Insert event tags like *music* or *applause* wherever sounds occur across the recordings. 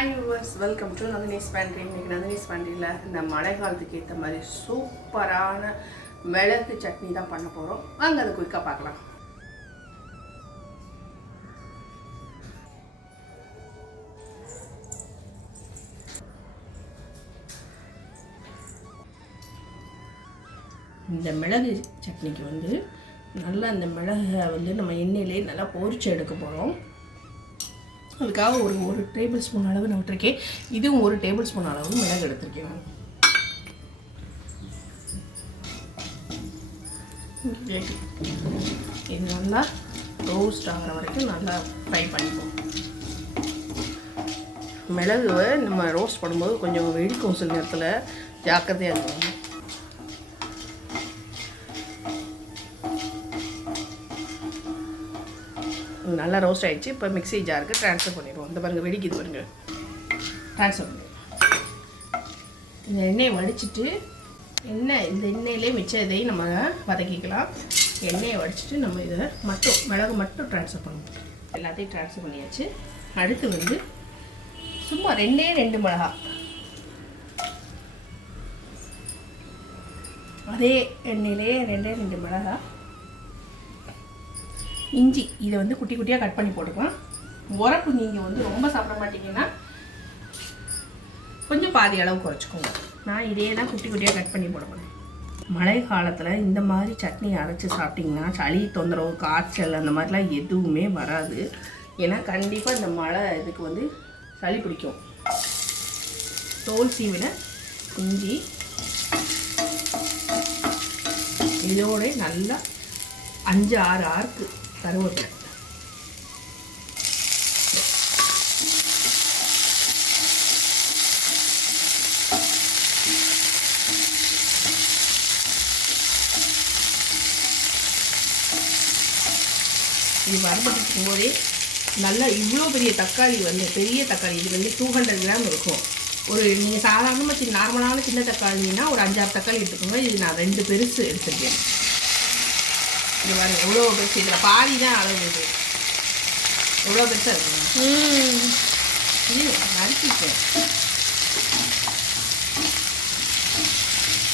Hi yours welcome to Nandini's pantry இன்னைக்கு நந்தினிஸ் பேண்ட்ரியில் இந்த மழை காலத்துக்கு ஏற்ற மாதிரி சூப்பரான மிளகு சட்னி தான் பண்ண போகிறோம் வாங்க அதை குயிக்காக பார்க்கலாம். இந்த மிளகு சட்னிக்கு வந்து நல்லா அந்த மிளகை வந்து நம்ம எண்ணெயிலே நல்லா பொரிச்சு எடுக்க போகிறோம் அதுக்காக ஒரு ஒரு டேபிள் ஸ்பூன் அளவு நான் விட்டுருக்கேன். இதுவும் ஒரு டேபிள் ஸ்பூன் அளவு மிளகு எடுத்திருக்கேன் நான். இது நல்லா ரோஸ்ட் ஆகிற வரைக்கும் நல்லா ஃப்ரை பண்ணிப்போம். மிளகுவை நம்ம ரோஸ்ட் பண்ணும்போது கொஞ்சம் வெடிக்கும் சில நேரத்தில். ஜாக்கிரதையாக இருக்கணும் நல்லா ரோஸ்ட் ஆகிடுச்சு இப்போ மிக்ஸி ஜாருக்கு ட்ரான்ஸ்ஃபர் பண்ணிடுவோம். இந்த பாருங்க வெடிக்குது பாருங்க. ட்ரான்ஸ்ஃபர் பண்ணிடுவோம் இந்த எண்ணெயை வடிச்சிட்டு எண்ணெய் இந்த எண்ணெயிலே மிச்சம் இதையும் நம்ம வதக்கிக்கலாம். எண்ணெயை வடிச்சிட்டு நம்ம இதை மட்டும் மிளகு மட்டும் ட்ரான்ஸ்ஃபர் பண்ணுவோம் எல்லாத்தையும் ட்ரான்ஸ்ஃபர் பண்ணியாச்சு. அடுத்து வந்து சும்மா ரெண்டே ரெண்டு மிளகா. அதே எண்ணெயிலே ரெண்டே ரெண்டு மிளகா. இஞ்சி இதை வந்து குட்டி குட்டியாக கட் பண்ணி போட்டுக்கலாம். உரப்பு நீங்கள் வந்து ரொம்ப சாப்பிட மாட்டீங்கன்னா கொஞ்சம் பாதி அளவு குறைச்சிக்கோங்க. நான் இதே தான் குட்டி குட்டியாக கட் பண்ணி போடுவேன் மழை காலத்தில் இந்த மாதிரி சட்னி அரைச்சி சாப்பிட்டிங்கன்னா சளி தொந்தரவு காய்ச்சல் அந்த மாதிரிலாம் எதுவுமே வராது. ஏன்னா கண்டிப்பாக இந்த மழை இதுக்கு வந்து சளி பிடிக்கும். தோல் சீவின இஞ்சி இதோட நல்லா அஞ்சு ஆறு ஆறுக்கு கருவேப்பிலை. இது வரப்பட்டு போதே நல்லா இவ்வளோ பெரிய தக்காளி வந்து பெரிய தக்காளி இது வந்து டூ ஹண்ட்ரட் கிராம் இருக்கும். ஒரு நீங்கள் சாதாரணமாக சின்ன நார்மலான சின்ன தக்காளின்னா ஒரு அஞ்சாறு தக்காளி எடுத்துக்கோங்க. இது நான் ரெண்டு பெருசு எடுத்துருக்கேன். இது பாருங்க எவ்வளோ பெருசு. இதில் பாதி தான் அளவு இது. எவ்வளோ பெருசாக இருக்குங்க இது நறுக்கிட்டேன்.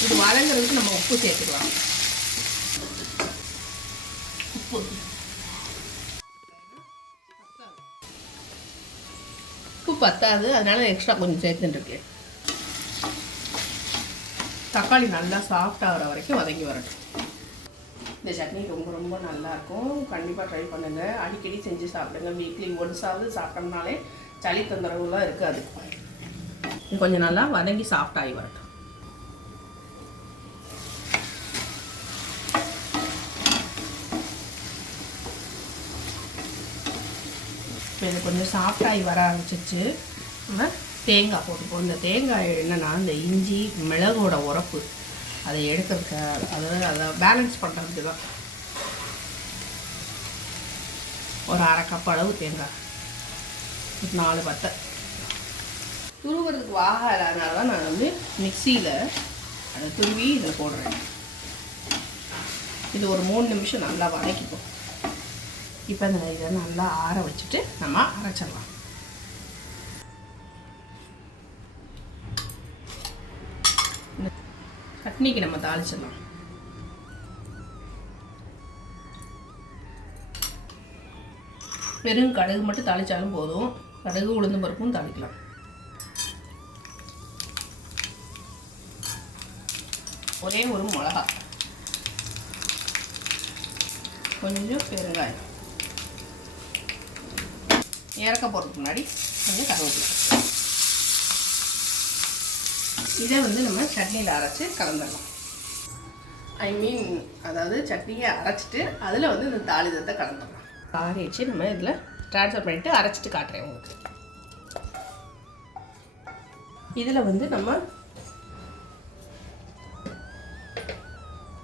இது வதங்குறதுக்கு நம்ம உப்பு சேர்த்துக்கலாம். உப்பு. உப்பு பத்தாது அதனால எக்ஸ்ட்ரா கொஞ்சம் சேர்த்துட்டுருக்கேன் தக்காளி நல்லா சாஃப்டாகிற வரைக்கும் வதங்கி வரட்டும். இந்த சட்னி ரொம்ப ரொம்ப நல்லாயிருக்கும் கண்டிப்பாக ட்ரை பண்ணுங்கள் அடிக்கடி செஞ்சு சாப்பிடுங்க. வீக்லி ஒன்ஸாவது சாப்பிட்டோம்னாலே சளி தொந்தரவுலாம் இருக்காது. கொஞ்சம் நல்லா வதங்கி சாஃப்ட் ஆகி வரட்டும். இப்போ இது கொஞ்சம் சாஃப்டாகி வர ஆரம்பிச்சிச்சு தேங்காய் போட்டுப்போம். இந்த தேங்காய் என்னென்னா இந்த இஞ்சி மிளகோட உரப்பு. அதை எடுக்கிறதுக்கு அதாவது அதை பேலன்ஸ் பண்ணுறதுக்கு தான். ஒரு அரை கப் அளவு தேங்காய். ஒரு நாலு பத்தை துருவுறதுக்கு வாக இல்லாதனால தான் நான் வந்து மிக்சியில் அதை துருவி இதில் போடுறேன். இது ஒரு மூணு நிமிஷம் நல்லா வதக்கிப்போம். இப்போ இந்த இதை நல்லா ஆற வச்சுட்டு நம்ம அரைச்சிடலாம். சட்னிக்கு நம்ம தாளிச்சிடலாம். வெறும் கடுகு மட்டும் தாளிச்சாலும் போதும். கடுகு உளுந்து பருப்பும் தாளிக்கலாம். ஒரே ஒரு மிளகா. கொஞ்சம் பெருங்காயம். இறக்க போகிறதுக்கு முன்னாடி கொஞ்சம் கருவேப்பிலை. இதை வந்து நம்ம சட்னியில் அரைச்சி கலந்துடலாம். ஐ மீன் அதாவது சட்னியை அரைச்சிட்டு அதில் வந்து இந்த தாளிதத்தை கலந்துடலாம். காரி வச்சு நம்ம இதில் ட்ரான்ஸ்ஃபர் பண்ணிவிட்டு அரைச்சிட்டு காட்டுறேன் உங்களுக்கு. இதில் வந்து நம்ம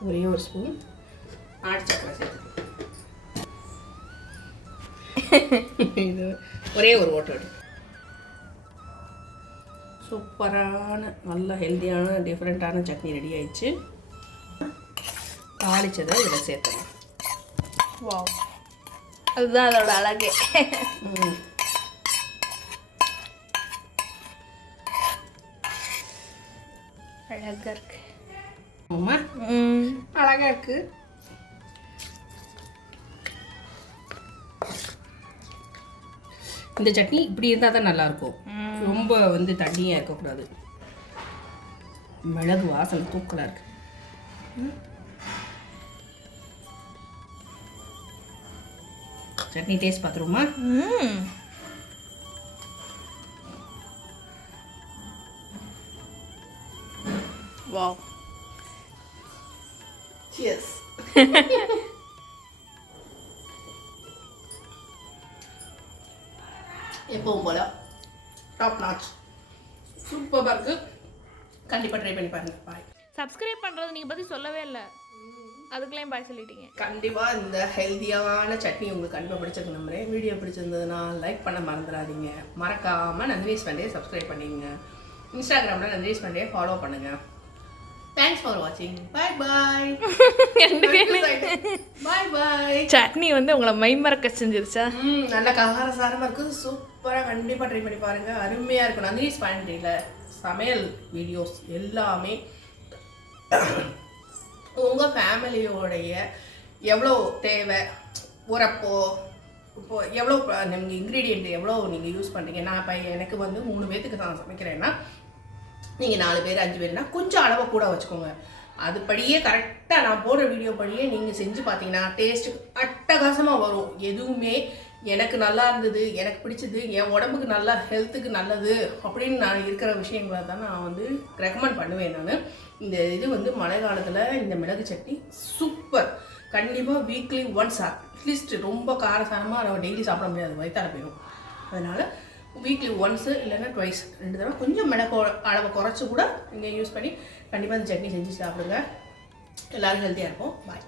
ஒரே ஒரு ஸ்பூன் நாட்டு சக்கரை சேர்த்துக்கலாம். *laughs* இது ஒரே ஒரு ஓட்டு எடுக்கும் சூப்பரான நல்ல ஹெல்த்தியான டிஃப்ரெண்ட்டான சட்னி ரெடி ஆயிடுச்சு. தாளித்ததை இதில் சேர்த்துறேன் வா அதுதான் அதோட அழகு. அழகாக இருக்கு. ஆமா அழகாக இருக்கு. இந்த சட்னி இப்படி இருந்தால் தான் நல்லாயிருக்கும் ரொம்ப வந்து தண்ணியாக இருக்கக்கூடாது. மிளகு வாசனை தூக்கலாக இருக்கு. சட்னி டேஸ்ட் பார்த்துருமா வாவ். Cheers. *laughs* எப்பவும் போல. டாப் நாச் சூப்பராக இருக்கு. கண்டிப்பாக ட்ரை பண்ணி பாருங்க. பாய் சப்ஸ்கிரைப் பண்ணுறது நீங்கள் பற்றி சொல்லவே இல்லை. அதுக்குள்ளேயும் பாய் சொல்லிட்டீங்க. கண்டிப்பாக இந்த ஹெல்த்தியான சட்னி உங்களுக்கு கண்டிப்பாக பிடிச்சிருக்கு நம்புறேன். வீடியோ பிடிச்சிருந்ததுன்னா லைக் பண்ண மறந்துடாதீங்க. மறக்காமல் நந்தினீஸ் பண்டே சப்ஸ்கிரைப் பண்ணிங்க இன்ஸ்டாகிராமில் நந்தினீஸ் பண்டே ஃபாலோ பண்ணுங்க. தேங்க்ஸ் ஃபார் வாட்சிங் பாய் பாய் பாய் பாய் சட்னி வந்து உங்களை மைமறக்க செஞ்சிருச்சா? ம் நல்ல காரசாரமாக இருக்குது சூப்பராக கண்டிப்பாக ட்ரை பண்ணி பாருங்கள் அருமையாக இருக்கும் நந்தினீஸ் பேண்ட்ரியில் சமையல் வீடியோஸ் எல்லாமே உங்கள் ஃபேமிலியோடைய எவ்வளோ தேவை? உரப்போ இப்போ எவ்வளோ நீங்கள் இன்க்ரீடியண்ட் எவ்வளோ நீங்கள் யூஸ் பண்ணுறீங்க நான் இப்போ எனக்கு வந்து மூணு பேர்த்துக்கு நான் சமைக்கிறேன்னா நீங்கள் நாலு பேர் அஞ்சு பேர்னா கொஞ்சம் அளவை கூட வச்சுக்கோங்க. அதுபடியே கரெக்டாக நான் போடுற வீடியோ படியே நீங்கள் செஞ்சு பார்த்தீங்கன்னா டேஸ்ட் அட்டகாசமாக வரும். எதுவுமே எனக்கு நல்லா இருந்தது எனக்கு பிடிச்சது என் உடம்புக்கு நல்லா ஹெல்த்துக்கு நல்லது அப்படின்னு நான் இருக்கிற விஷயங்களை தான் நான் வந்து ரெக்கமெண்ட் பண்ணுவேன் நான். இந்த இது வந்து மழை காலத்தில் இந்த மிளகு சட்னி சூப்பர் கண்டிப்பாக வீக்லி ஒன்ஸ் அட்லீஸ்ட் ரொம்ப காரசாரமாக நம்ம டெய்லி சாப்பிட முடியாது வயிற்றால போயிடும் அதனால் வீக்லி ஒன்ஸு இல்லைன்னா ட்வைஸ் ரெண்டு தடவை. கொஞ்சம் மிளகு அளவை குறைச்சி கூட நீங்கள் யூஸ் பண்ணி கண்டிப்பாக இந்த சட்னி செஞ்சு சாப்பிடுங்க. எல்லோரும் ஹெல்த்தியாக இருக்கும் பாய்